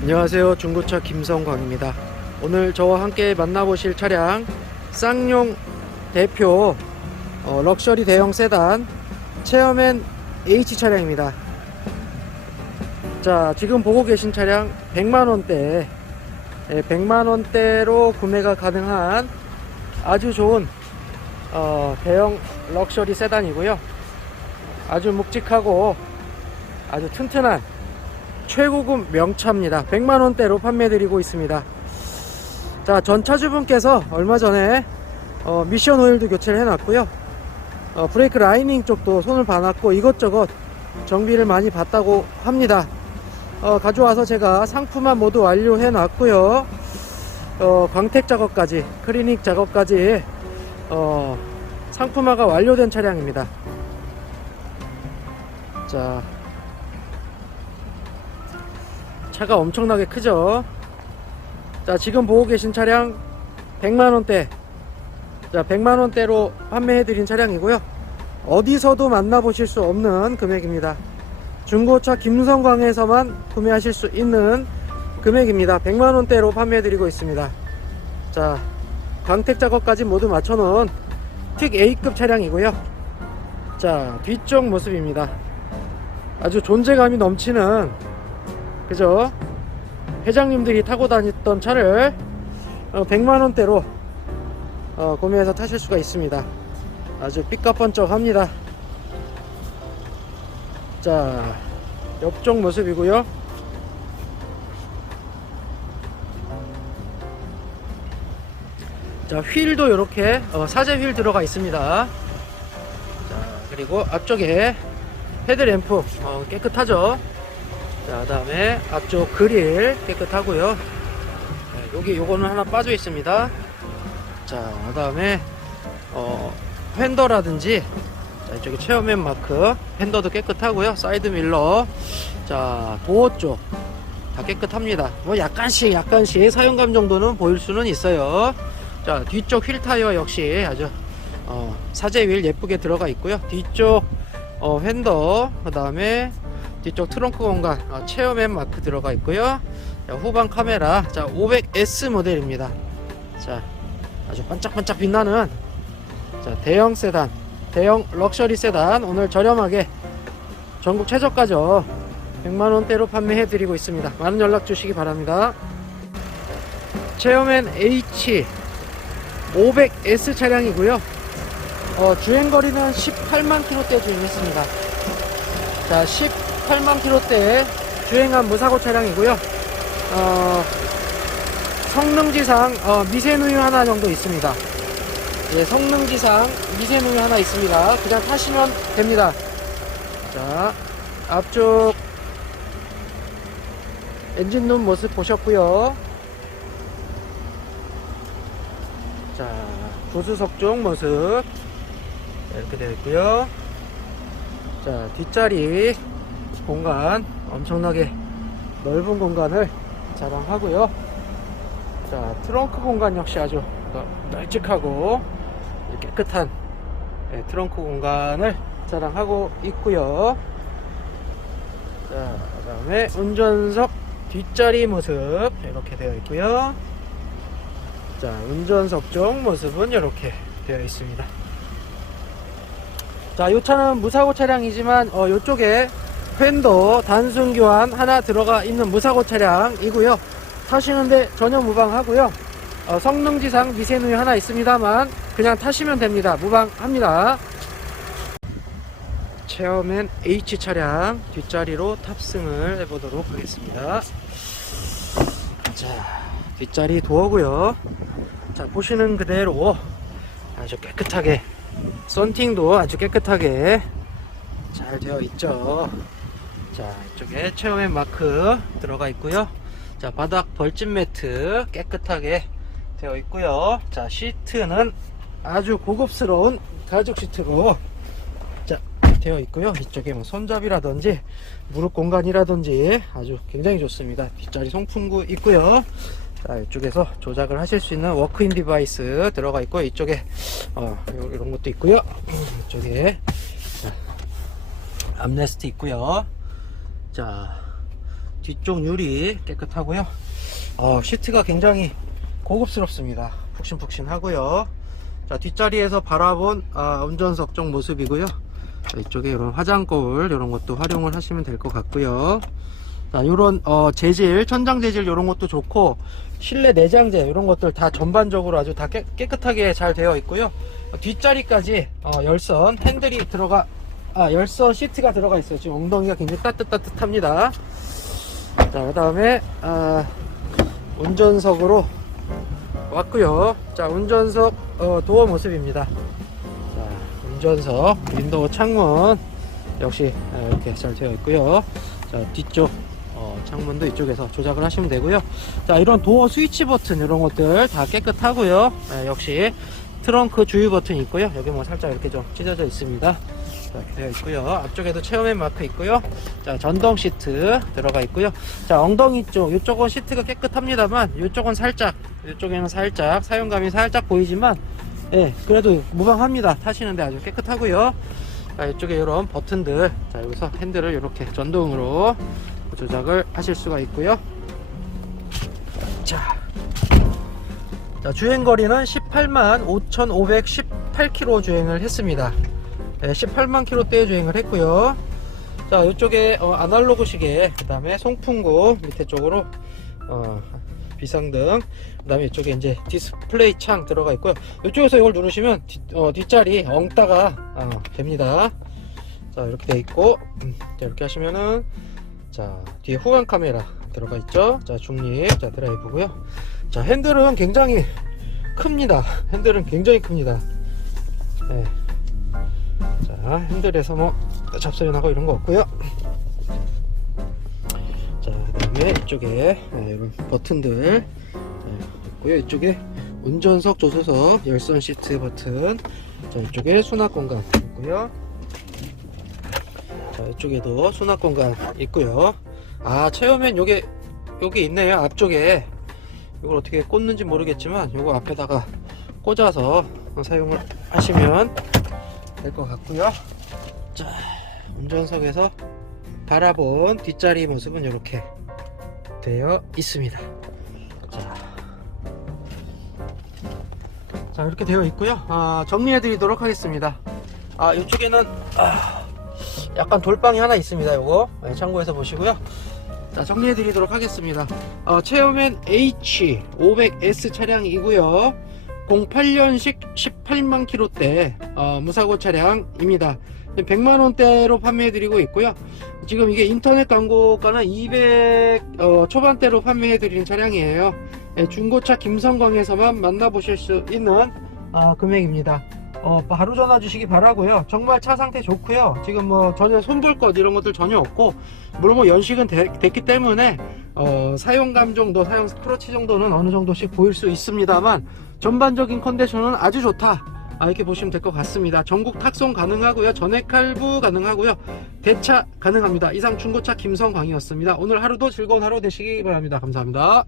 안녕하세요. 중고차 김성광입니다. 오늘 저와 함께 만나보실 차량 쌍용 대표 어, 럭셔리 대형 세단 체어맨 H 차량입니다. 자 지금 보고 계신 차량 100만원대. 100만원대로 구매가 가능한 아주 좋은 어, 대형 럭셔리 세단이고요. 아주 묵직하고 아주 튼튼한 최고급 명차입니다. 100만원대로 판매드리고 있습니다. 자, 전 차주분께서 얼마 전에 어, 미션 오일도 교체를 해놨고요. 어, 브레이크 라이닝 쪽도 손을 봐놨고 이것저것 정비를 많이 받다고 합니다. 어, 가져와서 제가 상품화 모두 완료해 놨고요. 어, 광택 작업까지, 클리닉 작업까지 어, 상품화가 완료된 차량입니다. 자, 차가 엄청나게 크죠? 자 지금 보고 계신 차량 100만원대. 자 100만원대로 판매해 드린 차량이고요. 어디서도 만나보실 수 없는 금액입니다. 중고차 김성광에서만 구매하실 수 있는 금액입니다. 100만원대로 판매해 드리고 있습니다. 자 광택 작업까지 모두 맞춰놓은 틱 A급 차량이고요. 자 뒤쪽 모습입니다. 아주 존재감이 넘치는 그죠? 회장님들이 타고 다녔던 차를 어, 100만원대로 어, 구매해서 타실 수가 있습니다. 아주 삐까뻔쩍 합니다. 자, 옆쪽 모습이고요. 자, 휠도 이렇게 어, 사제 휠 들어가 있습니다. 자, 그리고 앞쪽에 헤드램프 어, 깨끗하죠? 자, 다음에 앞쪽 그릴 깨끗하고요. 네, 여기 요거는 하나 빠져 있습니다. 자, 그다음에 어, 팬더라든지 자, 이쪽에 체어맨 마크 팬더도 깨끗하고요. 사이드 밀러 자, 도어 쪽 다 깨끗합니다. 뭐 약간씩 약간씩 사용감 정도는 보일 수는 있어요. 자, 뒤쪽 휠 타이어 역시 아주 어, 사제 휠 예쁘게 들어가 있고요. 뒤쪽 어, 팬더 그 다음에 뒤쪽 트렁크 공간 어, 체어맨 마크 들어가 있고요. 자, 후방 카메라 자 500S 모델입니다. 자 아주 반짝반짝 빛나는 자 대형 세단 대형 럭셔리 세단 오늘 저렴하게 전국 최저가죠. 100만원대로 판매해 드리고 있습니다. 많은 연락 주시기 바랍니다. 체어맨 H 500S 차량이고요. 어, 주행거리는 18만 킬로대 주행했습니다. 자 18만 킬로대 주행한 무사고 차량이고요. 어, 성능지상 어, 미세누유 하나 정도 있습니다. 예, 성능지상 미세누유 하나 있습니다. 그냥 타시면 됩니다. 자, 앞쪽 엔진 룸 모습 보셨고요. 자, 부수석 쪽 모습 이렇게 되어 있고요. 자, 뒷자리 공간 엄청나게 넓은 공간을 자랑하고요. 자, 트렁크 공간 역시 아주 널찍하고 깨끗한 예, 트렁크 공간을 자랑하고 있고요. 자, 그다음에 운전석 뒷자리 모습 이렇게 되어 있고요. 자, 운전석 쪽 모습은 이렇게 되어 있습니다. 자, 이 차는 무사고 차량이지만 어, 이쪽에 팬더 단순 교환 하나 들어가 있는 무사고 차량이고요. 타시는데 전혀 무방하고요. 어, 성능지상 미세누유 하나 있습니다만 그냥 타시면 됩니다. 무방합니다. 체어맨 H 차량 뒷자리로 탑승을 해보도록 하겠습니다. 자, 뒷자리 도어고요. 자, 보시는 그대로 아주 깨끗하게 썬팅도 아주 깨끗하게 잘 되어 있죠. 자, 이쪽에 체어맨 마크 들어가 있고요. 자, 바닥 벌집 매트 깨끗하게 되어 있고요. 자, 시트는 아주 고급스러운 가죽 시트로 자, 되어 있고요. 이쪽에 뭐 손잡이라든지 무릎 공간이라든지 아주 굉장히 좋습니다. 뒷자리 송풍구 있고요. 자, 이쪽에서 조작을 하실 수 있는 워크인 디바이스 들어가 있고 이쪽에 어, 요- 이런 것도 있고요. 이쪽에 자, 암레스트 있고요. 자, 뒤쪽 유리 깨끗하고요. 어, 시트가 굉장히 고급스럽습니다. 푹신푹신 하고요. 자, 뒷자리에서 바라본 아, 운전석 쪽 모습이고요. 자, 이쪽에 이런 화장 거울 이런 것도 활용을 하시면 될 것 같고요. 자, 요런 어, 재질, 천장 재질 이런 것도 좋고 실내 내장재 이런 것들 다 전반적으로 아주 다 깨, 깨끗하게 잘 되어 있고요. 어, 뒷자리까지 어, 열선 핸들이 들어가 아 열선 시트가 들어가 있어요. 지금 엉덩이가 굉장히 따뜻따뜻합니다. 자, 그 다음에 아, 운전석으로 왔고요. 자, 운전석 어, 도어 모습입니다. 자, 운전석 윈도우 창문 역시 아, 이렇게 잘 되어 있고요. 자, 뒤쪽 어, 창문도 이쪽에서 조작을 하시면 되고요. 자, 이런 도어 스위치 버튼 이런 것들 다 깨끗하고요. 네, 역시 트렁크 주유 버튼 있고요. 여기 뭐 살짝 이렇게 좀 찢어져 있습니다. 자, 되어 있고요. 앞쪽에도 체험의 마크 있고요. 자, 전동 시트 들어가 있고요. 자, 엉덩이 쪽, 이쪽은 시트가 깨끗합니다만, 이쪽은 살짝, 이쪽에는 살짝, 사용감이 살짝 보이지만, 예, 그래도 무방합니다. 타시는데 아주 깨끗하고요. 자, 이쪽에 이런 버튼들, 자, 여기서 핸들을 이렇게 전동으로 조작을 하실 수가 있고요. 자, 자 주행거리는 18만 5,518km 주행을 했습니다. 네, 18만 킬로대 주행을 했고요. 자, 이쪽에 어, 아날로그 시계, 그 다음에 송풍구 밑에 쪽으로 어, 비상등, 그 다음에 이쪽에 이제 디스플레이 창 들어가 있고요. 이쪽에서 이걸 누르시면 뒷, 어, 뒷자리 엉따가 어, 됩니다. 자, 이렇게 돼 있고, 음, 자, 이렇게 하시면은 자, 뒤에 후방 카메라 들어가 있죠. 자, 중립, 자, 드라이브고요. 자, 핸들은 굉장히 큽니다. 핸들은 굉장히 큽니다. 네. 자, 핸들에서 뭐 잡소리 나고 이런 거 없고요. 자, 그 다음에 이쪽에 네, 이런 버튼들 네, 있고요. 이쪽에 운전석 조수석 열선 시트 버튼. 자, 이쪽에 수납 공간 있고요. 자, 이쪽에도 수납 공간 있고요. 아, 체험엔 요게 여기 있네요. 앞쪽에 이걸 어떻게 꽂는지 모르겠지만 요거 앞에다가 꽂아서 사용을 하시면 될 것 같고요. 자, 운전석에서 바라본 뒷자리 모습은 이렇게 되어 있습니다. 자, 자 이렇게 되어 있고요. 아, 정리해 드리도록 하겠습니다. 아, 이쪽에는 아, 약간 돌방이 하나 있습니다. 요거 네, 참고해서 보시고요. 자, 정리해 드리도록 하겠습니다. 어, 체험엔 H500S 차량이고요. 08년식 18만 킬로대 어, 무사고 차량입니다. 100만 원대로 판매해 드리고 있고요. 지금 이게 인터넷 광고가는 200 어, 초반대로 판매해 드리는 차량이에요. 예, 중고차 김성광에서만 만나보실 수 있는 어, 금액입니다. 어, 바로 전화 주시기 바라고요. 정말 차 상태 좋고요. 지금 뭐 전혀 손볼 것 이런 것들 전혀 없고 물론 뭐 연식은 되- 됐기 때문에 어, 사용감 정도, 사용 크러치 정도는 어느 정도씩 보일 수 있습니다만 전반적인 컨디션은 아주 좋다. 아, 이렇게 보시면 될 것 같습니다. 전국 탁송 가능하고요. 전액 할부 가능하고요. 대차 가능합니다. 이상 중고차 김성광이었습니다. 오늘 하루도 즐거운 하루 되시기 바랍니다. 감사합니다.